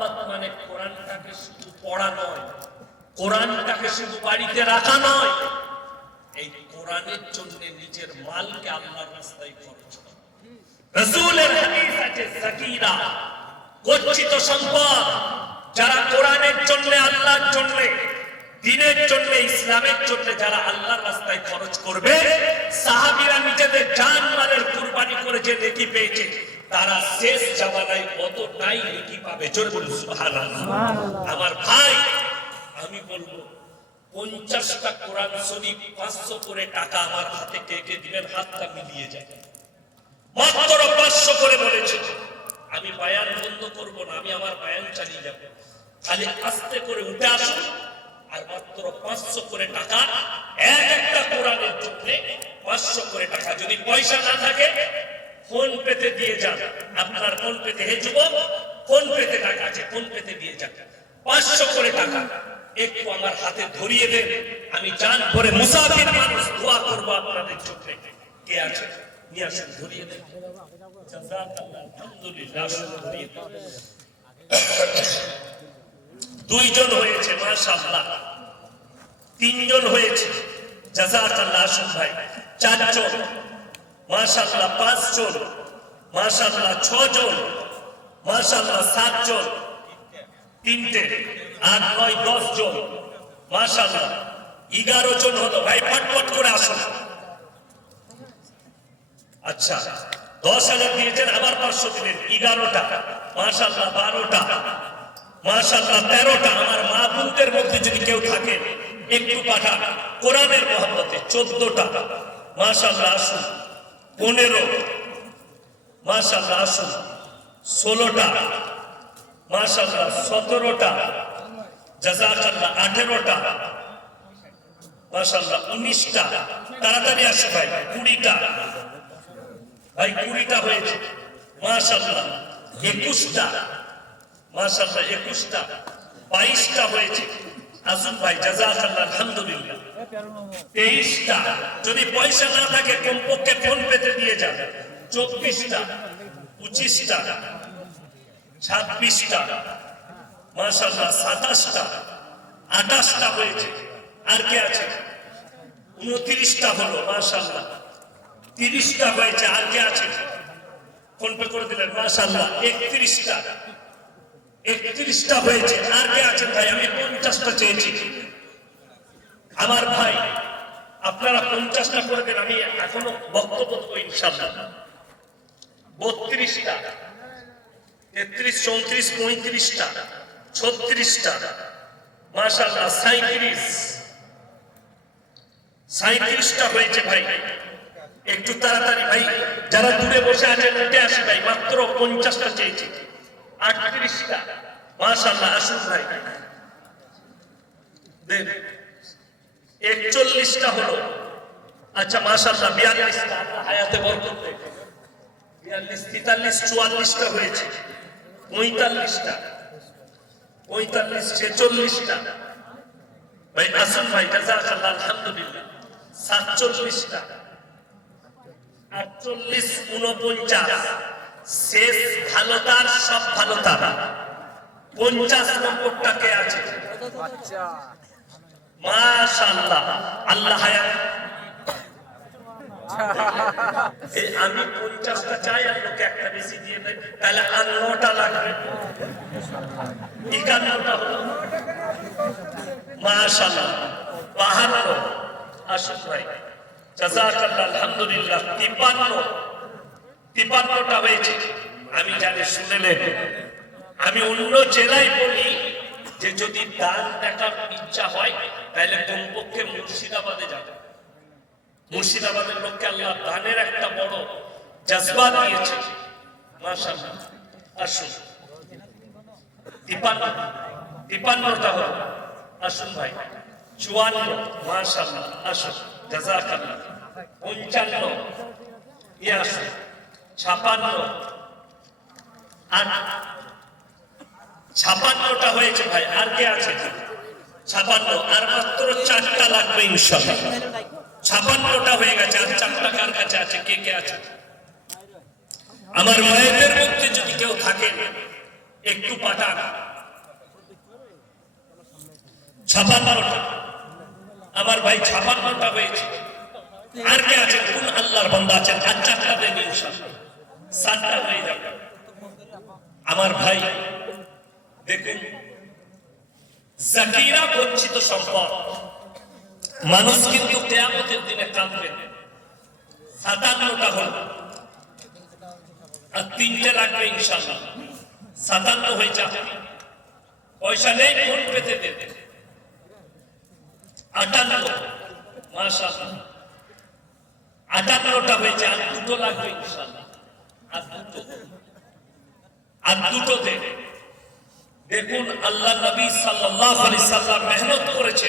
মহব্বত মানে কোরআনটাকে শুধু পড়া নয়, কোরআনটাকে শুধু বাড়িতে রাখা নয়, এই কোরআনের জন্য নিজের মালকে আল্লাহর রাস্তায় খরচ করা। রাসূলের হাদিস আছে যাকিরা গচ্ছিত সম্পদ, যারা কোরআনের জন্য, আল্লাহর জন্য, দ্বীনের জন্য, ইসলামের জন্য যারা আল্লাহর রাস্তায় খরচ করবে, সাহাবীরা নিজেদের জান মালের কুরবানি করে যে নেকি পেয়েছে, তারা শেষ জামানায় কতটাই নেকি পাবে। জোরে বলুন সুবহানাল্লাহ। আমার ভাই, আমি বলবো 50টা কোরআন শরীফ 500 করে টাকা আমার হাতে কে কে দিবেন, হাতটা মিলিয়ে যাবে। মাত্র 500 করে বলেছে। আমি বায়ান বন্ধ করব না, আমি আমার বায়ান চালিয়ে যাব। খালি আস্তে করে উঠে আসুন আর মাত্র 500 করে টাকা, এক একটা কোরআনের জন্য 500 করে টাকা। যদি পয়সা না থাকে ফোন পেতে দিয়ে যান, আপনার ফোন পেতে, হে যুবক ফোন পেতে টাকা আছে, ফোন পেতে দিয়ে যান। 500 করে টাকা একটু আমার হাতে ধরিয়ে দেন, আমি জান করে মুসাফির মানুষ দোয়া করব আপনাদের জন্য। কে আছে নিয়ে আসেন, ধরিয়ে দেন। জাযাকাল্লাহ, আলহামদুলিল্লাহ, ধরিয়ে দেন। 2 জন হয়েছে মাশাআল্লাহ, 3 জন হয়েছে জাযাকাল্লাহ, আসুন ভাই। 4 জন মাশাআল্লাহ, 5 জন মাশাআল্লাহ, 6 জন মাশাআল্লাহ, 7 জন, 3টে, 8, 9, 10 জন মাশাআল্লাহ, 11 জন হলো ভাই। ফটফট করে আসুন। আচ্ছা, 10,000 দিয়েছেন, আবার 500 দিলেন, 11টা মাশাআল্লাহ, 12টা মাশাআল্লাহ, 13টা। আমার মা বোনদের মধ্যে যদি কেউ থাকে একটু পাঠান কোরআনের মহব্বতে। 14টা মাশাআল্লাহ, আসুন। 15 মাশাআল্লাহ, আসুন। 16টা মাশাআল্লাহ, 17টা জাযাকাল্লাহ, 18টা মাশাআল্লাহ, 19টা। তাড়াতাড়ি আসে ভাই। 20টা ভাই, 20টা হয়েছে মাশাআল্লাহ। 21টা মাশাআল্লাহ, 21টা। 22টা হয়েছে, আসুন ভাই, জাযাকাল্লাহ, আলহামদুলিল্লাহ। 23টা। যদি পয়সা না থাকে কমপক্ষে ফোন পেতে দিয়ে যান। 24টা, 25টা, 26টা মাশাআল্লাহ, 27টা, 28টা হয়েছে। আর কে আছে? 29টা হলো মাশাআল্লাহ। 30টা হয়েছে। আর কে আছে? ফোন পে করে দিলেন মাশাআল্লাহ। 31টা, 31টা হয়েছে। আর কে আছেন ভাই? আমি 50টা চেয়েছি। আমার ভাই আপনারা 50টা করে দেন, আমি এখনো বক্তব্য দেবো ইনশাআল্লাহ। 32টা, 33, 34, 35টা, 36টা মাশাআল্লাহ, 37টা হয়েছে ভাই। একটু তাড়াতাড়ি ভাই, যারা দূরে বসে আছেন উঠে আসে ভাই, মাত্র 50টা চেয়েছি। 38টা মাশাআল্লাহ, আসুন ভাই দেন। 41টা হলো। আচ্ছা মাশাআল্লাহ, 42টা, আল্লাহ হায়াতে বরকত দেন। 42, 43, 44টা হয়েছে। 45টা, 45, 46টা ভাই, আসুন ভাই, জাযাকাল্লাহ, আলহামদুলিল্লাহ। 47টা, 48, 49, শেষ ভালো তার, সব ভালো তার। 50 নম্বরটা কে আছে? মাশাআল্লাহ, আল্লাহ হায়াত। আমি 50টা চাই, আর লোকে একটা বেশি দিয়ে দেয়, তাহলে আর 9টা লাগবে। 51টা হলো মাশাআল্লাহ। 52, আসুন ভাই, জাযাকাল্লাহ, আলহামদুলিল্লাহ। 53টা হয়েছে। আমি জানি শুনেলেন, আমি অন্য জেলায় বলি যে যদি দান দেখার ইচ্ছা হয় তাহলে কমপক্ষে মুর্শিদাবাদে যাবে। মুর্শিদাবাদের লোককে আল্লাহ দানের একটা বড় জজবা দিয়েছে মাশাআল্লাহ। আসুন, 53টা হলো। আসুন ভাই, 54 মাশাআল্লাহ, আসুন, জাযাকাল্লাহ। 55 আসুন, 56 আর 56টা হয়েছে ভাই। আর কে আছে? 56, আর মাত্র 4টা লাগবে ইনশাআল্লাহ। 56টা হয়ে গেছে। আর 4টা কার কাছে আছে? কে কে আছে? আমার মায়েদের মধ্যে যদি কেউ থাকেন একটু পাঠান। 56টা। আমার ভাই 56টা হয়েছে। আর কে আছেন? কোন আল্লাহর বান্দা আছেন? আর 4টা দেন ইনশাআল্লাহ, 7টা হয়ে যাবে। আমার ভাই দেখুন, জাকিরা বঞ্চিত সম্পদ। মানুষ কিন্তু কিয়ামতের দিনে কাঁদবে। 57টা হল, আর 3টে লাগবে ইনশাআল্লাহ। 57 হয়ে যাবে। পয়সা নেই, ফোন পেতে দেবে। 58, মাশাআল্লাহ 58টা হয়েছে। আর 2টো লাগবে ইনশাআল্লাহ। আর দুটো দেবে। দেখুন, আল্লাহ নবী সাল্লাল্লাহু আলাইহি সাল্লাম মেহনত করেছে,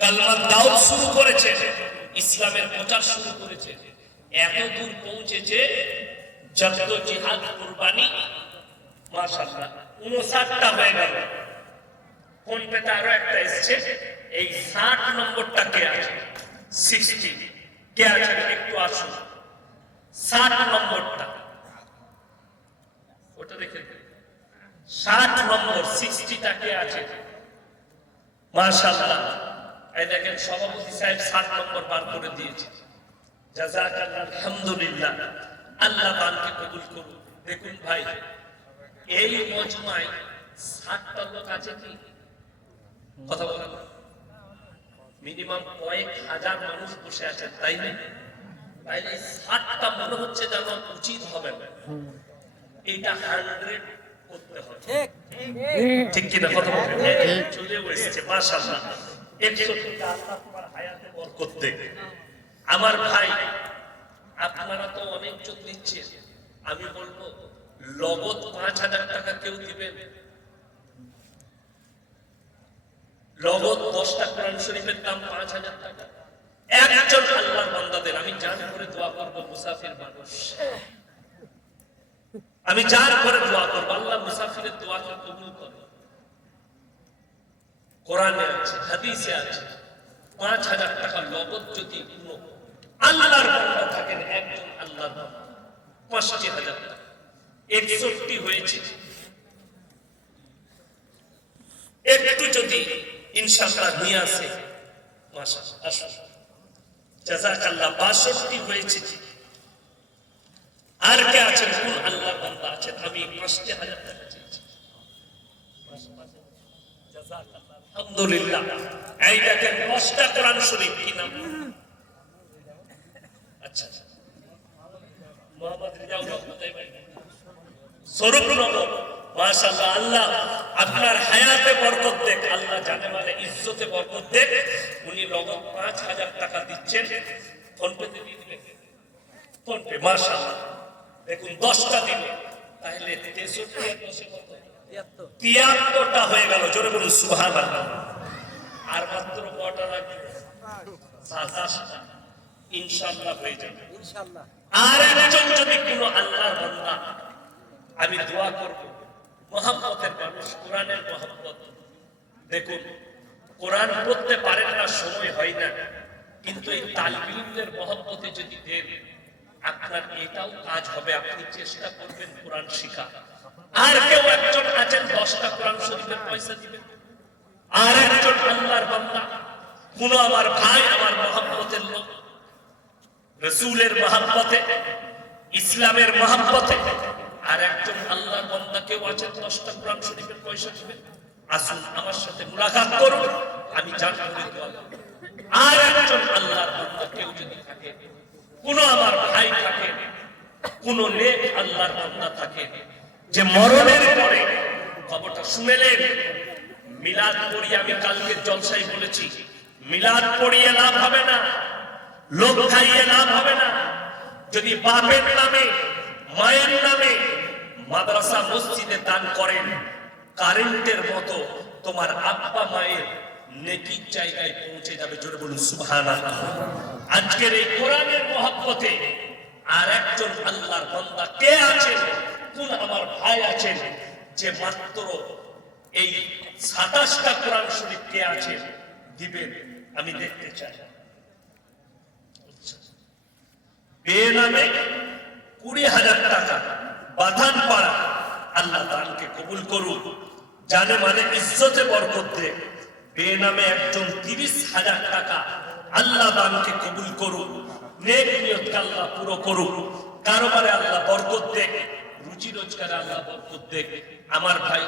কালমার দাওয়াত শুরু করেছে, ইসলামের প্রচার শুরু করেছে, এত দূর পৌঁছেছে। যত জিহাদ কুরবানি, মাশাআল্লাহ 59টা হয়ে গেল। কোন পেটা আরো একটা এসেছে। এই 60 নম্বরটা কে আছে? 60 কে আছে? একটু আসুন। 60 নম্বরটা ওটা দেখে, 60 নম্বর 60টা কে আছে? মাশাআল্লাহ। এই দেখেন, সভাপতি সাহেব 60 নম্বর বার করে দিয়েছে। জাযাকাল্লাহ, আলহামদুলিল্লাহ। আল্লাহ দানকে কবুল করুন। দেখুন ভাই, এই মজমায় 60টা লোক আছে কি? কথা বলেন। মিনিমাম কয়েক হাজার মানুষ বসে আছেন, তাই না? তাইলে 60টা মনে হচ্ছে যেন উচিত হবে না। এটা 100 করতে হবে, ঠিক কিনা? কথা বলেন। চলে এসেছে, মাশাআল্লাহ। 61টা আল্লাহ তোমার হায়াতে বরকত দেবে। আমার ভাই, আপনারা তো অনেকজন দিচ্ছেন, আমি বলবো নগদ 5000 টাকা কেউ দিবেন? নগদ 10টা কোরআন শরীফের দাম 5000 টাকা। একজন আল্লাহর বান্দাদের আমি জান করে দোয়া করব, মুসাফির মানুষ, আমি জান করে দোয়া করব, আল্লাহ মুসাফিরের দোয়াকে কবুল করে। কোরআনে আছে, হাদিসে আছে, 5000 টাকা নগদ যদি কোনো আল্লাহর বান্দা থাকেন, একজন আল্লাহর বান্দা, 5000 টাকা। 61 হয়েছে। একটু যদি ইনশাআল্লাহ নিয়ে আসে, মাশাআল্লাহ, জাযাকাল্লাহ। 62 হয়েছে। আর কে আছেন? কোন আল্লাহর বান্দা আছেন? আমি 5000 টাকা চেয়েছি। জাযাকাল্লাহ, আলহামদুলিল্লাহ। এই দেখেন, 10টা কোরআন শরীফ। কি নাম? আচ্ছা, মোহাম্মদ রিজাউল রহমতুল্লাহ ভাই, স্বরূপনগর। মাশাআল্লাহ, আল্লাহ আপনার হায়াতে বরকত দেখ, আল্লাহ জানে মানে ইজ্জতে বরকত দেখ। উনি নগদ 5000 টাকা দিচ্ছেন। ফোন পে দিয়ে দিবেন? ফোন পে, মাশাআল্লাহ। দেখুন, 10টা দিলে তাহলে 63 আর 10 কত? 73টা হয়ে গেল। জোরে বলুন সুবহানাল্লাহ। আর মাত্র কটা লাগবে? 27টা। ইনশাআল্লাহ হয়ে যাবে, ইনশাআল্লাহ। আর একজন যদি কোনো আল্লাহর বান্দা, আমি দোয়া করব, মহব্বতের মানুষ, কোরআনের মহব্বত। দেখুন, কোরআন পড়তে পারেন না, সময় হয় না, কিন্তু এই তালবিলদের মহব্বতে যদি দেন, আপনার এটাও কাজ হবে। আপনি চেষ্টা করবেন কোরআন শিখা। আর কেউ একজন আছেন 10টা কোরআন শরীফের পয়সা দিবেন? আর একজন আল্লাহর বান্দা, কোন আমার ভাই, আমার মহব্বতের লোক, রাসূলের মহব্বতে, ইসলামের মহব্বতে, আর একজন আল্লাহর বান্দা কেউ আছেন 10টা কোরআন শরীফের পয়সা দিবেন? আসুন আমার সাথে মুলাকাত করুন, আমি জান করে দোয়া করব। আর একজন আল্লাহর বান্দা কেউ যদি থাকে, কোন আমার ভাই থাকে, কোন নেক আল্লাহর বান্দা থাকে, যে মরণের পরে খবরটা শুনেলেন, মিলাদ পড়িয়ে, আমি কালকে জলসায় বলেছি, মিলাদ পড়িয়ে লাভ হবে না, লোক খাইয়ে লাভ হবে না। যদি বাপের নামে, মায়ের নামে মাদ্রাসা মসজিদে দান করেন, কারেন্টের মতো তোমার আব্বা মায়ের নেকির জায়গায় পৌঁছে যাবে। জোরে বলুন সুবহানাল্লাহ। আজকের এই কোরআনের মহব্বতে আর একজন আল্লাহর বান্দা কে আছেন? কোন আমার ভাই আছেন যে মাত্র এই 27টা কোরআন শরীফ কে আছে দিবেন? আমি দেখতে চাই। বেনামে 20,000 টাকা বাঁধান পাড়া, আল্লাহ দানকে কবুল করুন, জানে মানে ইজ্জতে বরকত দে। বেনামে একজন 30,000 টাকা আল্লাহ দানকে কবুল করুক, নেক নিয়তকে আল্লাহ পুরো করুক, কারোবারে আল্লাহ বরকত দেখ, রুজি রোজগারে আল্লাহ বরকত দেখ। আমার ভাই